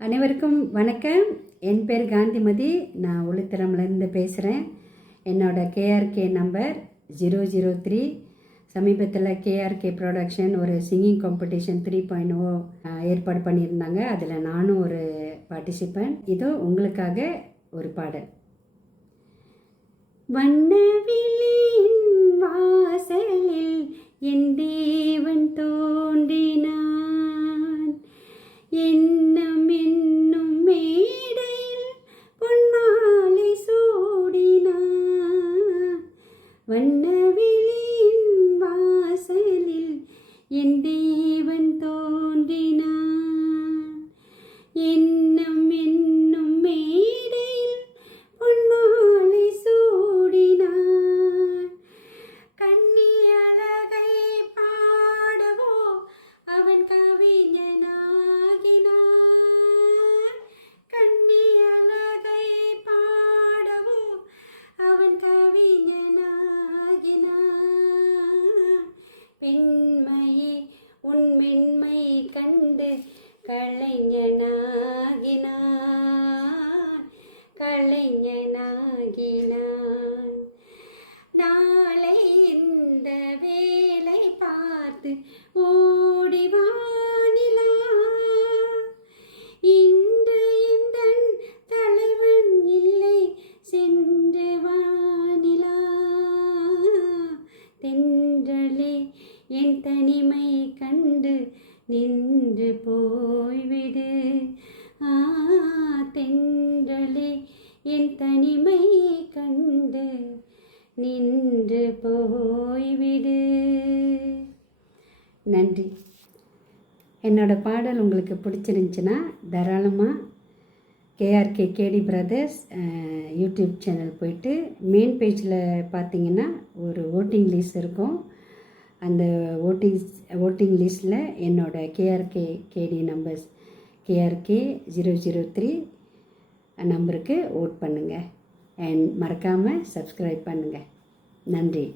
அனைவருக்கும் வணக்கம். என் பேர் காந்திமதி. நான் உளுத்தரம்லேருந்து பேசுகிறேன். என்னோட கேஆர்கே நம்பர் 003. சமீபத்தில் கேஆர்கே ப்ரொடக்ஷன் ஒரு சிங்கிங் காம்படிஷன் 3.0 ஏற்பாடு பண்ணியிருந்தாங்க. அதில் நானும் ஒரு பார்ட்டிசிபெண்ட். இதோ உங்களுக்காக ஒரு பாடல். வண்ணவிழியின் வாசலில் என் தேவன் தோன்றினான், எண்ணம் என்னும் மேடையில் பொன்மாலை சூடினான். வண்ணவிழியின் வாசலில் என் தேவன் தோன்றினான், எண்ணம் என்னும் மேடையில் பொன்மாலை சூடினான். கண்ணி அழகை பாடவோ அவன் கவிஞனாகினான், கண்ணி அழகை பாடவோ அவன் கவிஞனாகினான். பெண்மையே உன் மென்மை கண்டு கலைஞனாகினான், கலைஞனாகினான். நாளை இந்த வேலை பார்த்து ஓடிவானிலா, இன்று எந்தன் தலைவன் இல்லை சென்று வானிலா. தென்றலே என் தனிமை கண்டு நின்று போய்விடு, தென்றலே என் தனிமை கண்டு நின்று போய்விடு. நன்றி. என்னோட பாடல் உங்களுக்கு பிடிச்சிருந்துச்சுன்னா தாராளமாக கேஆர்கே கேடி பிரதர்ஸ் யூடியூப் சேனல் போயிட்டு மெயின் பேஜில் பார்த்தீங்கன்னா ஒரு ஓட்டிங் லிஸ்ட் இருக்கும். அந்த ஓட்டிங் லிஸ்ட்டில் என்னோட கேஆர்கே கேடி நம்பர்ஸ் கேஆர்கே 003 நம்பருக்கு ஓட் பண்ணுங்கள். அண்ட் மறக்காமல் சப்ஸ்கிரைப் பண்ணுங்கள். நன்றி.